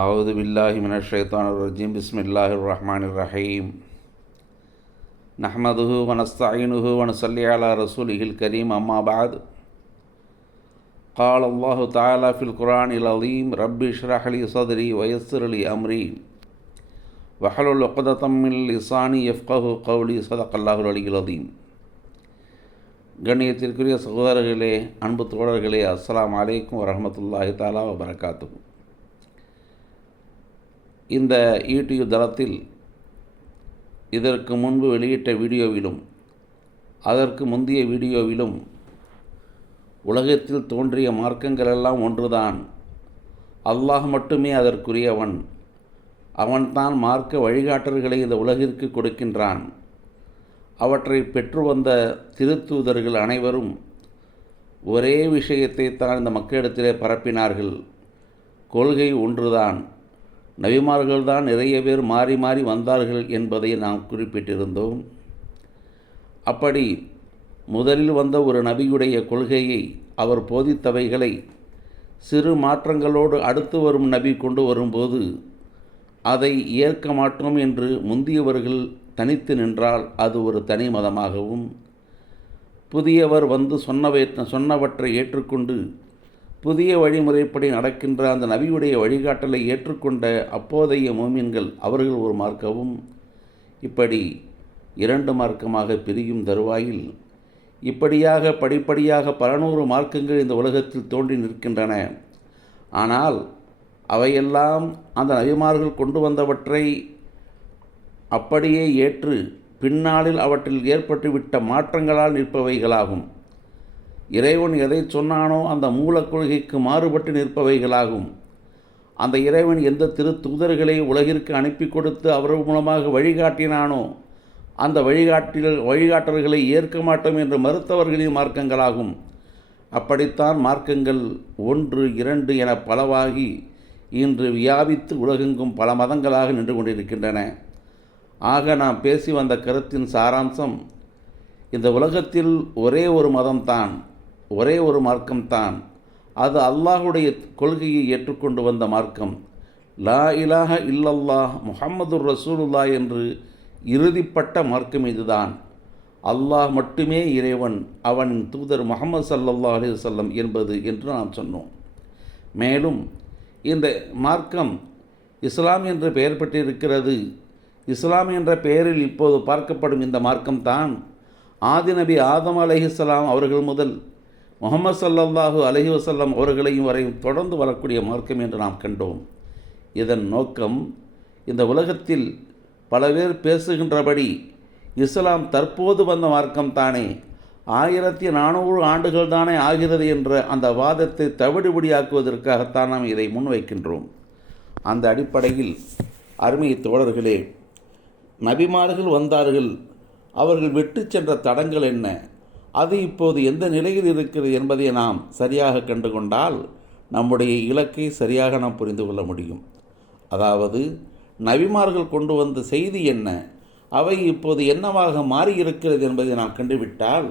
அவுது பில்லாஹி மினஷ் ஷைத்தானிர் ரஜீம். பிஸ்மில்லாஹிர் ரஹ்மானிர் ரஹீம். நஹ்மதுஹு வ நஸ்தஈனுஹு வ நுஸல்லி அலா ரசூலிஹில் கரீம். அம்மா பஅத். قال الله تعالى في القرآن العظيم رب اشرح لي صدري ويسر لي أمري واحلل عقدة من لساني يفقهوا قولي. صدق الله العلي العظيم. கண்ணியத்திற்குரிய சகோதரர்களே, அன்பு தோழர்களே, அஸ்ஸலாமு அலைக்கும் வரஹ்மத்துல்லாஹி தஆலா வ பரகாத்துஹு. இந்த யூடியூப் தளத்தில் இதற்கு முன்பு வெளியிட்ட வீடியோவிலும் அதற்கு முந்தைய வீடியோவிலும் உலகத்தில் தோன்றிய மார்க்கங்களெல்லாம் ஒன்றுதான், அல்லாஹ் மட்டுமே அதற்குரியவன், அவன்தான் மார்க்க வழிகாட்டல்களை இந்த உலகிற்கு கொடுக்கின்றான், அவற்றை பெற்று வந்த திருத்தூதர்கள் அனைவரும் ஒரே விஷயத்தை தான் இந்த மக்களிடத்திலே பரப்பினார்கள். கொள்கை ஒன்றுதான். நபிமார்கள்தான் நிறைய பேர் மாறி மாறி வந்தார்கள் என்பதை நாம் குறிப்பிட்டிருந்தோம். அப்படி முதலில் வந்த ஒரு நபியுடைய கொள்கையை, அவர் போதித்தவைகளை சிறு மாற்றங்களோடு அடுத்து வரும் நபி கொண்டு வரும்போது அதை ஏற்க மாட்டோம் என்று முந்தியவர்கள் தனித்து நின்றால் அது ஒரு தனி மதமாகவும், புதியவர் வந்து சொன்னவற்றை ஏற்றுக்கொண்டு புதிய வழிமுறைப்படி நடக்கின்ற அந்த நபியுடைய வழிகாட்டலை ஏற்றுக்கொண்ட அப்போதைய மோமின்கள் அவர்கள் ஒரு மார்க்கவும், இப்படி இரண்டு மார்க்கமாக பிரியும் தருவாயில் இப்படியாக படிப்படியாக பல நூறு மார்க்கங்கள் இந்த உலகத்தில் தோன்றி நிற்கின்றன. ஆனால் அவையெல்லாம் அந்த நபிமார்கள் கொண்டு வந்தவற்றை அப்படியே ஏற்று பின்னாளில் அவற்றில் ஏற்பட்டுவிட்ட மாற்றங்களால் நிற்பவைகளாகும். இறைவன் எதை சொன்னானோ அந்த மூல கொள்கைக்கு மாறுபட்டு நிற்பவைகளாகும். அந்த இறைவன் எந்த திருத்தூதர்களை உலகிற்கு அனுப்பி கொடுத்து அவர்கள் மூலமாக வழிகாட்டினானோ அந்த வழிகாட்டல்களை ஏற்க மாட்டோம் என்று மறுத்தவர்களின் மார்க்கங்களாகும். அப்படித்தான் மார்க்கங்கள் 1, 2 என பலவாகி இன்று வியாபித்து உலகெங்கும் பல மதங்களாக நின்று கொண்டிருக்கின்றன. ஆக நாம் பேசி வந்த கருத்தின் சாராம்சம், இந்த உலகத்தில் ஒரே ஒரு மதம்தான், ஒரே ஒரு மார்க்கம்தான். அது அல்லாஹுடைய கொள்கையை ஏற்றுக்கொண்டு வந்த மார்க்கம். லா இலாஹ இல்லல்லாஹ் முஹம்மதுர் ரசூலுல்லாஹ் என்று இறுதிப்பட்ட மார்க்கம் இதுதான். அல்லாஹ் மட்டுமே இறைவன், அவன் தூதர் முஹம்மது ஸல்லல்லாஹு அலைஹி வஸல்லம் என்பது என்று நாம் சொன்னோம். மேலும் இந்த மார்க்கம் இஸ்லாம் என்று பெயர் பெற்றிருக்கிறது. இஸ்லாம் என்ற பெயரில் இப்போது பார்க்கப்படும் இந்த மார்க்கம்தான் ஆதி நபி ஆதம் அலைஹிஸ்ஸலாம் அவர்கள் முதல் முஹம்மது ஸல்லல்லாஹு அலைஹி வஸல்லம் அவர்களையும் வரையும் தொடர்ந்து வரக்கூடிய மார்க்கம் என்று நாம் கண்டோம். இதன் நோக்கம், இந்த உலகத்தில் பல பேர் பேசுகின்றபடி இஸ்லாம் தற்போது வந்த மார்க்கம்தானே, 1400 ஆண்டுகள் தானே ஆகிறது என்ற அந்த வாதத்தை தவிடுபடியாக்குவதற்காகத்தான் நாம் இதை முன்வைக்கின்றோம். அந்த அடிப்படையில் அருமை தோழர்களே, நபிமார்கள் வந்தார்கள், அவர்கள் விட்டு சென்ற தடங்கள் என்ன, அது இப்போது எந்த நிலையில் இருக்கிறது என்பதை நாம் சரியாக கண்டுகொண்டால் நம்முடைய இலக்கை சரியாக நாம் புரிந்து கொள்ள முடியும். அதாவது நபிமார்கள் கொண்டு வந்த செய்தி என்ன, அவை இப்போது என்னவாக மாறியிருக்கிறது என்பதை நாம் கண்டுவிட்டால்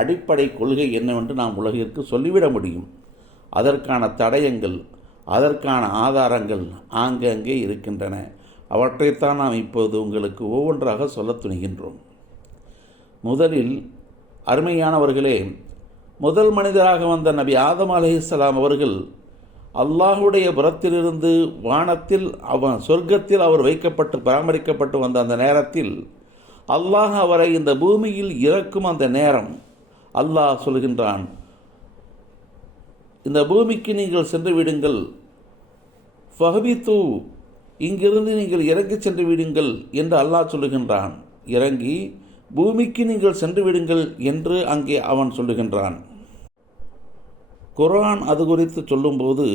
அடிப்படை கொள்கை என்னவென்று நாம் உலகிற்கு சொல்லிவிட முடியும். அதற்கான தடயங்கள், அதற்கான ஆதாரங்கள் ஆங்கங்கே இருக்கின்றன. அவற்றைத்தான் நாம் இப்போது உங்களுக்கு ஒவ்வொன்றாக சொல்ல துணிகின்றோம். முதலில் அருமையானவர்களே, முதல் மனிதராக வந்த நபி ஆதம் அலைஹிஸ்ஸலாம் அவர்கள் அல்லாஹுடைய புறத்திலிருந்து வானத்தில் சொர்க்கத்தில் அவர் வைக்கப்பட்டு பராமரிக்கப்பட்டு வந்த அந்த நேரத்தில் அல்லாஹ் அவரை இந்த பூமியில் இறக்கும் அந்த நேரம் அல்லாஹ் சொல்கின்றான், இந்த பூமிக்கு நீங்கள் சென்று விடுங்கள், ஃபஹபித்து, இங்கிருந்து நீங்கள் இறங்கி சென்று விடுங்கள் என்று அல்லாஹ் சொல்லுகின்றான். இறங்கி பூமிக்கு நீங்கள் சென்று விடுங்கள் என்று அங்கே அவன் சொல்லுகின்றான். குர்ஆன் அது குறித்து சொல்லும்போது,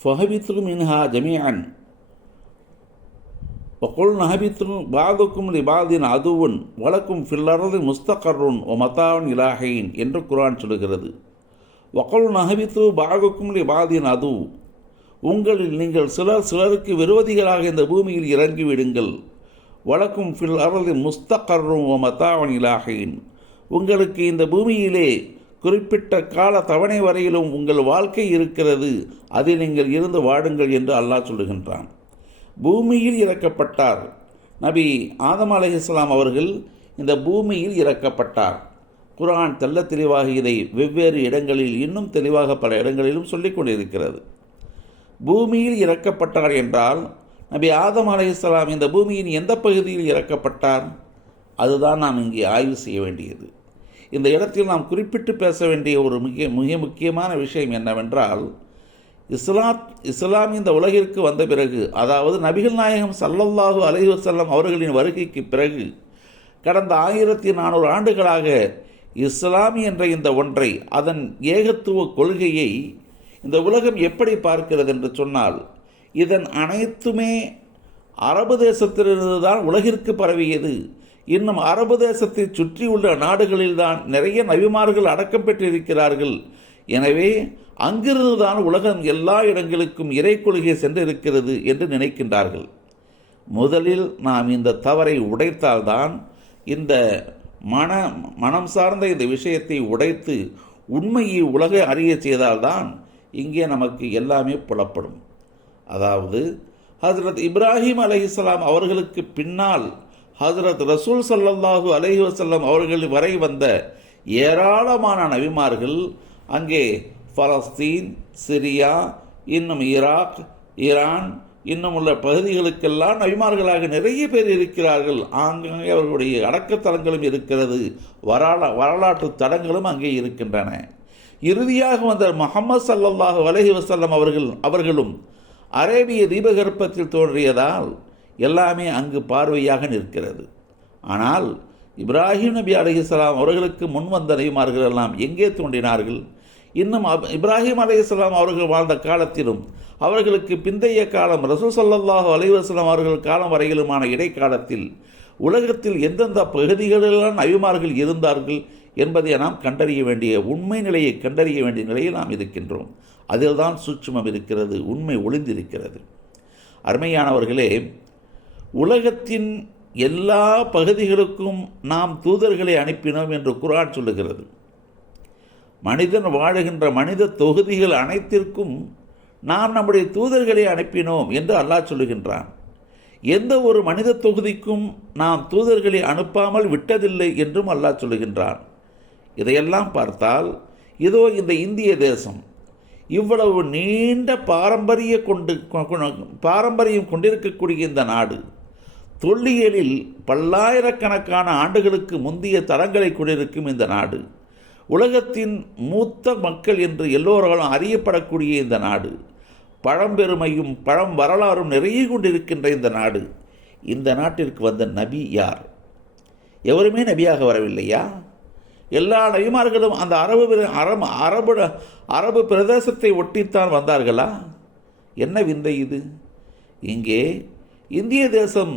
ஃபஹபித்து மின்ஹா ஜமீஅன் வகுல் நஹபித்து பாதுக்கும் லிபாதின் அதுவுன் வலக்கும் ஃபில் அர்தி முஸ்தகர்ருன் வ மதாஉன் இலா ஹீன் என்று குர்ஆன் சொல்லுகிறது. வகுல் நஹபித்து பாதுக்கும் லிபாதின் அது, உங்களில் நீங்கள் சிலருக்கு விரோதிகளாக இந்த பூமியில் இறங்கிவிடுங்கள். வலக்கும் ஃபில் அர்தி முஸ்தகர்ருன் வ மதாஉன் இலா ஹீன், உங்களுக்கு இந்த பூமியிலே குறிப்பிட்ட கால தவணை வரையிலும் உங்கள் வாழ்க்கை இருக்கிறது, அதில் நீங்கள் இருந்து வாடுங்கள் என்று அல்லாஹ் சொல்லுகின்றான். பூமியில் இறக்கப்பட்டார். நபி ஆதம் அலைஹிஸ்ஸலாம் அவர்கள் இந்த பூமியில் இறக்கப்பட்டார். குர்ஆன் தெள்ள தெளிவாக இதை வெவ்வேறு இடங்களில் இன்னும் தெளிவாக பல இடங்களிலும் சொல்லிக் கொண்டிருக்கிறது. பூமியில் இறக்கப்பட்டார் என்றால் நபி ஆதம் அலைஹிஸ்ஸலாம் இந்த பூமியின் எந்த பகுதியில் இறக்கப்பட்டார்? அதுதான் நாம் இங்கே ஆய்வு செய்ய வேண்டியது. இந்த இடத்தில் நாம் குறிப்பிட்டு பேச வேண்டிய ஒரு மிக முக்கியமான விஷயம் என்னவென்றால், இஸ்லாம் இந்த உலகிற்கு வந்த பிறகு, அதாவது நபிகள் நாயகம் ஸல்லல்லாஹு அலைஹி வஸல்லம் அவர்களின் வருகைக்கு பிறகு கடந்த 1400 ஆண்டுகளாக இஸ்லாம் என்ற இந்த ஒன்றை, அதன் ஏகத்துவ கொள்கையை இந்த உலகம் எப்படி பார்க்கிறது என்று சொன்னால், இதன் அனைத்துமே அரபு தேசத்திலிருந்து தான் உலகிற்கு பரவியது. இன்னும் அரபு தேசத்தை சுற்றியுள்ள நாடுகளில்தான் நிறைய நபிமார்கள் அடக்கம் பெற்றிருக்கிறார்கள். எனவே அங்கிருந்து தான் உலகம் எல்லா இடங்களுக்கும் இறை கொள்கை சென்றிருக்கிறது என்று நினைக்கின்றார்கள். முதலில் நாம் இந்த தவறை உடைத்தால்தான், இந்த மனம் சார்ந்த இந்த விஷயத்தை உடைத்து உண்மையை உலக அறிய செய்தால்தான் இங்கே நமக்கு எல்லாமே புலப்படும். அதாவது ஹஜ்ரத் இப்ராஹிம் அலைஹிஸ்ஸலாம் அவர்களுக்கு பின்னால் ஹஜ்ரத் ரசூல் ஸல்லல்லாஹு அலைஹி வஸல்லம் அவர்கள் வரை வந்த ஏராளமான நபிமார்கள் அங்கே பலஸ்தீன், சிரியா, இன்னும் ஈராக், ஈரான், இன்னும் உள்ள பகுதிகளுக்கெல்லாம் நபிமார்களாக நிறைய பேர் இருக்கிறார்கள். ஆங்காங்கே அவர்களுடைய அடக்கத்தலங்களும் இருக்கிறது, வரலாற்று தடங்களும் அங்கே இருக்கின்றன. இறுதியாக வந்த முஹம்மது ஸல்லல்லாஹு அலைஹி வஸல்லம் அவர்களும் அரேபிய தீபகற்பத்தில் தோன்றியதால் எல்லாமே அங்கு பார்வையாக நிற்கிறது. ஆனால் இப்ராஹிம் நபி அலைஹிஸ்ஸலாம் அவர்களுக்கு முன் வந்த நபிமார்கள் எல்லாம் எங்கே தோன்றினார்கள்? இன்னும் இப்ராஹிம் அலைஹிஸ்ஸலாம் அவர்கள் வாழ்ந்த காலத்திலும் அவர்களுக்கு பிந்தைய காலம் ரசூல் ஸல்லல்லாஹு அலைஹி வஸல்லம் அவர்கள் காலம் வரையிலுமான இடைக்காலத்தில் உலகத்தில் எந்தெந்த பகுதிகளெல்லாம் நபிமார்கள் இருந்தார்கள் என்பதை நாம் கண்டறிய வேண்டிய, உண்மை நிலையை கண்டறிய வேண்டிய நிலையில் நாம் இருக்கின்றோம். அதில் தான் சூட்சுமம் இருக்கிறது, உண்மை ஒளிந்திருக்கிறது. அருமையானவர்களே, உலகத்தின் எல்லா பகுதிகளுக்கும் நாம் தூதர்களை அனுப்பினோம் என்று குர்ஆன் சொல்லுகிறது. மனிதன் வாழுகின்ற மனித தொகுதிகள் அனைத்திற்கும் நாம் நம்முடைய தூதர்களை அனுப்பினோம் என்று அல்லாஹ் சொல்லுகின்றான். எந்த ஒரு மனித தொகுதிக்கும் நாம் தூதர்களை அனுப்பாமல் விட்டதில்லை என்றும் அல்லாஹ் சொல்லுகின்றான். இதையெல்லாம் பார்த்தால், இதோ இந்த இந்திய தேசம் இவ்வளவு நீண்ட பாரம்பரியம் கொண்டிருக்கக்கூடிய இந்த நாடு, தொல்லியலில் பல்லாயிரக்கணக்கான ஆண்டுகளுக்கு முந்தைய தரங்களை கொண்டிருக்கும் இந்த நாடு, உலகத்தின் மூத்த மக்கள் என்று எல்லோராலும் அறியப்படக்கூடிய இந்த நாடு, பழம்பெருமையும் வரலாறும் நிறைய கொண்டிருக்கின்ற இந்த நாடு, இந்த நாட்டிற்கு வந்த நபி யார்? எவருமே நபியாக வரவில்லையா? எல்லா நபிமார்களும் அந்த அரபு பிரதேசத்தை ஒட்டித்தான் வந்தார்களா? என்ன விந்தை இது! இங்கே இந்திய தேசம்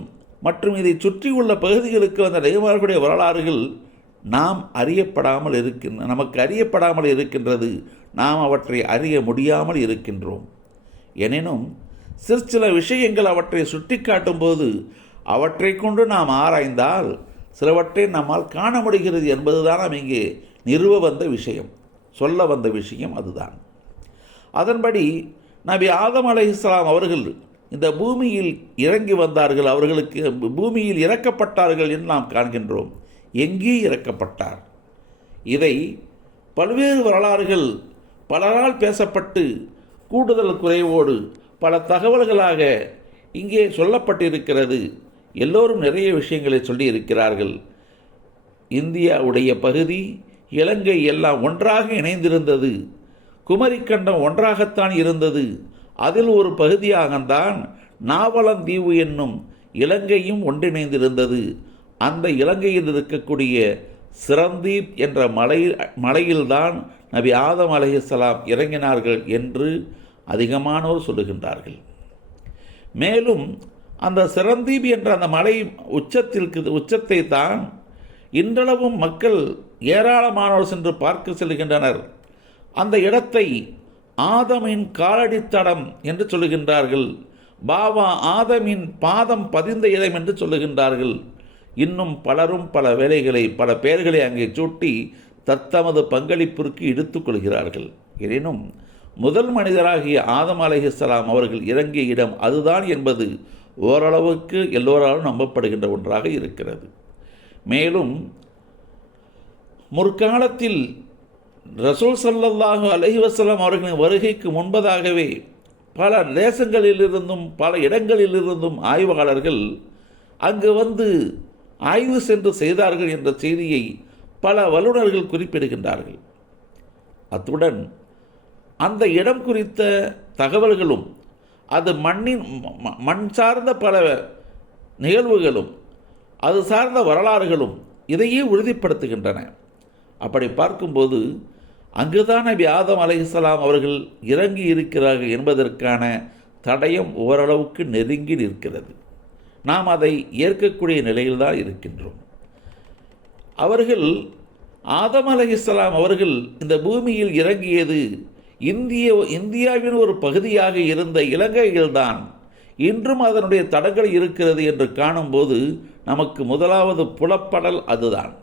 மற்றும் இதை சுற்றியுள்ள பகுதிகளுக்கு வந்த நபிமார்களுடைய வரலாறுகள் நமக்கு அறியப்படாமல் இருக்கின்றது. நாம் அவற்றை அறிய முடியாமல் இருக்கின்றோம். எனினும் சில விஷயங்கள் அவற்றை சுட்டி காட்டும் போது அவற்றை கொண்டு நாம் ஆராய்ந்தால் சிலவற்றை நம்மால் காண முடிகிறது என்பதுதான் நாம் இங்கே நிறுவ வந்த விஷயம், சொல்ல வந்த விஷயம் அதுதான். அதன்படி நபி ஆதம் அலைஹிஸ்ஸலாம் அவர்கள் இந்த பூமியில் இறங்கி வந்தார்கள், அவர்களுக்கு பூமியில் இறக்கப்பட்டார்கள் என்று நாம் காண்கின்றோம். எங்கே இறக்கப்பட்டார்? இதை பல்வேறு வரலாறுகள் பலரால் பேசப்பட்டு கூடுதல் குறைவோடு பல தகவல்களாக இங்கே சொல்லப்பட்டிருக்கிறது. எல்லோரும் நிறைய விஷயங்களை சொல்லியிருக்கிறார்கள். இந்தியாவுடைய பகுதி, இலங்கை எல்லாம் ஒன்றாக இணைந்திருந்தது. குமரிக்கண்டம் ஒன்றாகத்தான் இருந்தது. அதில் ஒரு பகுதியாகத்தான் நாவலந்தீவு என்னும் இலங்கையும் ஒன்றிணைந்திருந்தது. அந்த இலங்கையில் இருக்கக்கூடிய சிரந்தீப் என்ற மலையில்தான் நபி ஆதம் அலைஹிஸ்ஸலாம் இறங்கினார்கள் என்று அதிகமானோர் சொல்லுகின்றார்கள். மேலும் அந்த சிரந்தீப் என்ற அந்த மலை உச்சத்தை தான் இன்றளவும் மக்கள் ஏராளமானோர் சென்று பார்க்க செல்கின்றனர். அந்த இடத்தை ஆதமின் காலடித்தடம் என்று சொல்லுகின்றார்கள். பாபா ஆதமின் பாதம் பதிந்த இடம் என்று சொல்லுகின்றார்கள். இன்னும் பலரும் பல பெயர்களை அங்கே சூட்டி தத்தமது பங்களிப்பிற்கு எடுத்துக்கொள்கிறார்கள். எனினும் முதல் மனிதராகிய ஆதம் அலைஹிஸ்ஸலாம் அவர்கள் இறங்கிய இடம் அதுதான் என்பது ஓரளவுக்கு எல்லோராலும் நம்பப்படுகின்ற ஒன்றாக இருக்கிறது. மேலும் முற்காலத்தில் ரசூல் ஸல்லல்லாஹு அலைஹி வஸல்லம் அவர்களின் வருகைக்கு முன்பதாகவே பல தேசங்களிலிருந்தும் பல இடங்களிலிருந்தும் ஆய்வாளர்கள் அங்கு வந்து ஆய்வு சென்று செய்தார்கள் என்ற செய்தியை பல வல்லுநர்கள் குறிப்பிடுகின்றார்கள். அத்துடன் அந்த இடம் குறித்த தகவல்களும் அது மண் சார்ந்த பல நிகழ்வுகளும் அது சார்ந்த வரலாறுகளும் இதையே உறுதிப்படுத்துகின்றன. அப்படி பார்க்கும்போது அங்குதான் நபி ஆதம் அலைஹிஸ்ஸலாம் அவர்கள் இறங்கி இருக்கிறார்கள் என்பதற்கான தடயம் ஓரளவுக்கு நெருங்கி நிற்கிறது. நாம் அதை ஏற்கக்கூடிய நிலையில்தான் இருக்கின்றோம். அவர்கள் ஆதம் அலைஹிஸ்ஸலாம் அவர்கள் இந்த பூமியில் இறங்கியது இந்தியாவின் ஒரு பகுதியாக இருந்த இலங்கையில்தான். இன்றும் அதனுடைய தடங்கள் இருக்கிறது என்று காணும்போது நமக்கு முதலாவது புலப்படல் அதுதான்.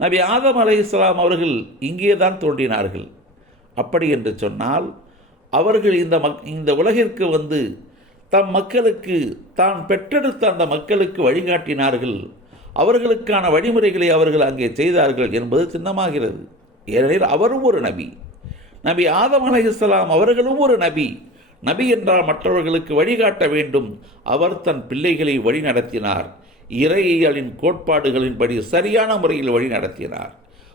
நபி ஆதம் அலைஹிஸ்ஸலாம் அவர்கள் இங்கே தான் தோன்றினார்கள். அப்படி என்று சொன்னால் அவர்கள் இந்த உலகிற்கு வந்து தம் மக்களுக்கு தான் பெற்றெடுத்த அந்த மக்களுக்கு வழிகாட்டினார்கள். அவர்களுக்கான வழிமுறைகளை அவர்கள் அங்கே செய்தார்கள் என்பது சின்னமாகிறது. ஏனெனில் அவரும் ஒரு நபி. நபி ஆதம் அலைஹிஸ்ஸலாம் அவர்களும் ஒரு நபி. நபி என்றால் மற்றவர்களுக்கு வழிகாட்ட வேண்டும். அவர் தன் பிள்ளைகளை வழி நடத்தினார். இறையியலின் கோட்பாடுகளின்படி சரியான முறையில் வழி நடத்தினார்.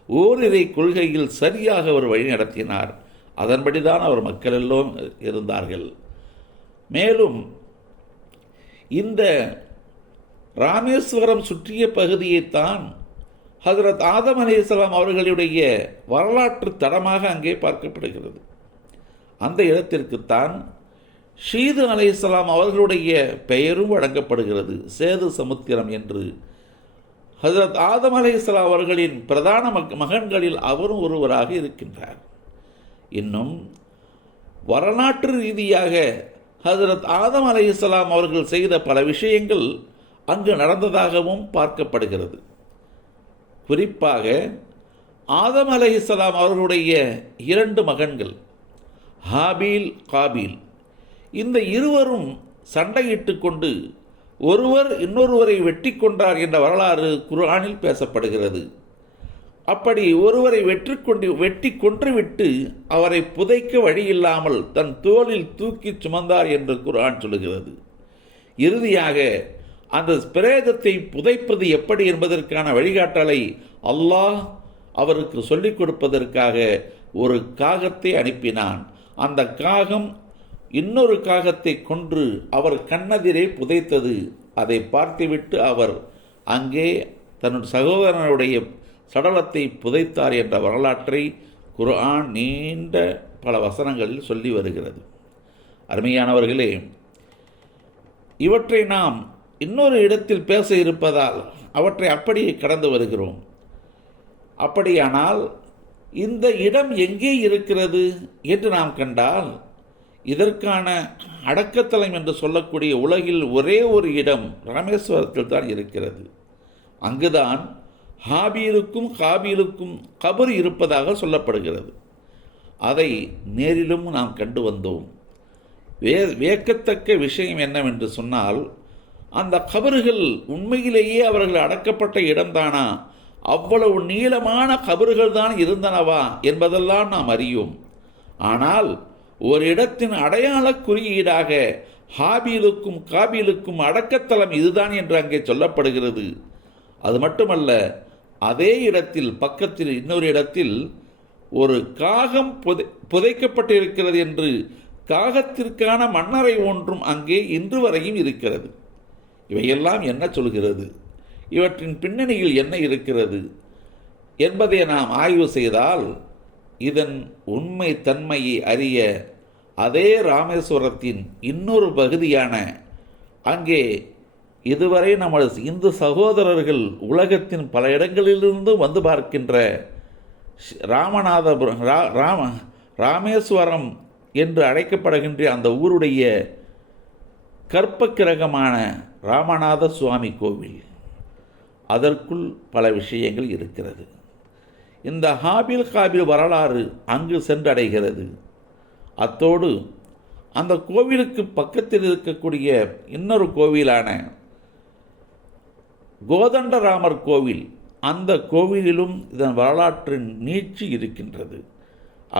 ஓரிரை கொள்கையில் சரியாக அவர் வழி நடத்தினார். அதன்படிதான் அவர் மக்கள் எல்லோரும் இருந்தார்கள். மேலும் இந்த ராமேஸ்வரம் சுற்றிய பகுதியைத்தான் ஹஜ்ரத் ஆதம் அலைஹிஸ்ஸலாம் அவர்களுடைய வரலாற்று தடமாக அங்கே பார்க்கப்படுகிறது. அந்த இடத்திற்குத்தான் ஷீது அலைஹிஸ்ஸலாம் அவர்களுடைய பெயரும் வழங்கப்படுகிறது, சேது சமுத்திரம் என்று. ஹஜ்ரத் ஆதம் அலைஹிஸ்ஸலாம் அவர்களின் பிரதான மகன்களில் அவரும் ஒருவராக இருக்கின்றார். இன்னும் வரலாற்று ரீதியாக ஹஜ்ரத் ஆதம் அலைஹிஸ்ஸலாம் அவர்கள் செய்த பல விஷயங்கள் அங்கு நடந்ததாகவும் பார்க்கப்படுகிறது. குறிப்பாக ஆதம் அலைஹிஸ்ஸலாம் அவர்களுடைய 2 மகன்கள் ஹாபீல் காபீல், இந்த இருவரும் சண்டையிட்டு கொண்டு ஒருவர் இன்னொருவரை வெட்டி கொண்டார் என்ற வரலாறு குர்ஆனில் பேசப்படுகிறது. அப்படி ஒருவரை வெட்டி கொன்றுவிட்டு அவரை புதைக்க வழியில்லாமல் தன் தோளில் தூக்கி சுமந்தார் என்று குர்ஆன் சொல்லுகிறது. இறுதியாக அந்த பிரேதத்தை புதைப்பது எப்படி என்பதற்கான வழிகாட்டலை அல்லாஹ் அவருக்கு சொல்லிக் கொடுப்பதற்காக ஒரு காகத்தை அனுப்பினான். அந்த காகம் இன்னொரு காகத்தை கொன்று அவர் கண்ணெதிரே புதைத்தது. அதை பார்த்துவிட்டு அவர் அங்கே தன் சகோதரனுடைய சடலத்தை புதைத்தார் என்ற வரலாற்றை குர்ஆன் நீண்ட பல வசனங்களில் சொல்லி வருகிறது. அருமையானவர்களே, இவற்றை நாம் இன்னொரு இடத்தில் பேச இருப்பதால் அவற்றை அப்படியே கடந்து வருகிறோம். அப்படியானால் இந்த இடம் எங்கே இருக்கிறது என்று நாம் கண்டால், இதற்கான அடக்கத்தலம் என்று சொல்லக்கூடிய உலகில் ஒரே ஒரு இடம் ராமேஸ்வரத்தில் தான் இருக்கிறது. அங்குதான் ஹாபீலுக்கும் காபீலுக்கும் கபர் இருப்பதாக சொல்லப்படுகிறது. அதை நேரிலும் நாம் கண்டு வந்தோம். வியக்கத்தக்க விஷயம் என்னவென்று சொன்னால், அந்த கபறுகள் உண்மையிலேயே அவர்கள் அடக்கப்பட்ட இடம்தானா, அவ்வளவு நீளமான கபறுகள் தான் இருந்தனவா என்பதெல்லாம் நாம் அறியோம். ஆனால் ஒரு இடத்தின் அடையாள குறியீடாக ஹாபீலுக்கும் காபீலுக்கும் அடக்கத்தலம் இதுதான் என்று அங்கே சொல்லப்படுகிறது. அது மட்டுமல்ல, அதே இடத்தில் பக்கத்தில் இன்னொரு இடத்தில் ஒரு காகம் புதைக்கப்பட்டிருக்கிறது என்று காகத்திற்கான மண்ணறை ஒன்றும் அங்கே இன்று வரையும் இருக்கிறது. இவையெல்லாம் என்ன சொல்கிறது, இவற்றின் பின்னணியில் என்ன இருக்கிறது என்பதை நாம் ஆய்வு செய்தால் இதன் உண்மை தன்மையை அறிய அதே ராமேஸ்வரத்தின் இன்னொரு பகுதியான அங்கே இதுவரை நமது இந்து சகோதரர்கள் உலகத்தின் பல இடங்களிலிருந்து வந்து பார்க்கின்ற ராமேஸ்வரம் என்று அழைக்கப்படுகின்ற அந்த ஊருடைய கற்பக்கிரகமான ராமநாத சுவாமி கோவில், அதற்குள் பல விஷயங்கள் இருக்கிறது. இந்த ஹாபில் காபில் வரலாறு அங்கு சென்றடைகிறது. அத்தோடு அந்த கோவிலுக்கு பக்கத்தில் இருக்கக்கூடிய இன்னொரு கோவிலான கோதண்டராமர் கோவில், அந்த கோவிலிலும் இதன் வரலாற்றின் நீட்சி இருக்கின்றது.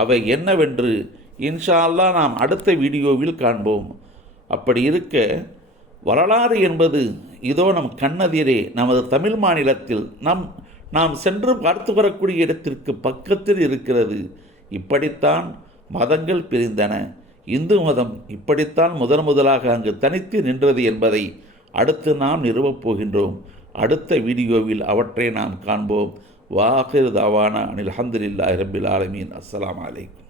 அவை என்னவென்று இன்ஷா அல்லாஹ் நாம் அடுத்த வீடியோவில் காண்போம். அப்படி இருக்க வரலாறு என்பது இதோ நம் கண்ணெதிரே நமது தமிழ் மாநிலத்தில் நாம் சென்று பார்த்து வரக்கூடிய இடத்திற்கு பக்கத்தில் இருக்கிறது. இப்படித்தான் மதங்கள் பிரிந்தன. இந்து மதம் இப்படித்தான் முதலாக அங்கு தனித்து நின்றது என்பதை அடுத்து நாம் நிறுவப் போகின்றோம். அடுத்த வீடியோவில் அவற்றை நாம் காண்போம். வாஹிர் தாவானா அனில் அல்ஹம்துலில்லாஹி ரப்பில் ஆலமீன். அஸ்ஸலாமு அலைக்கும்.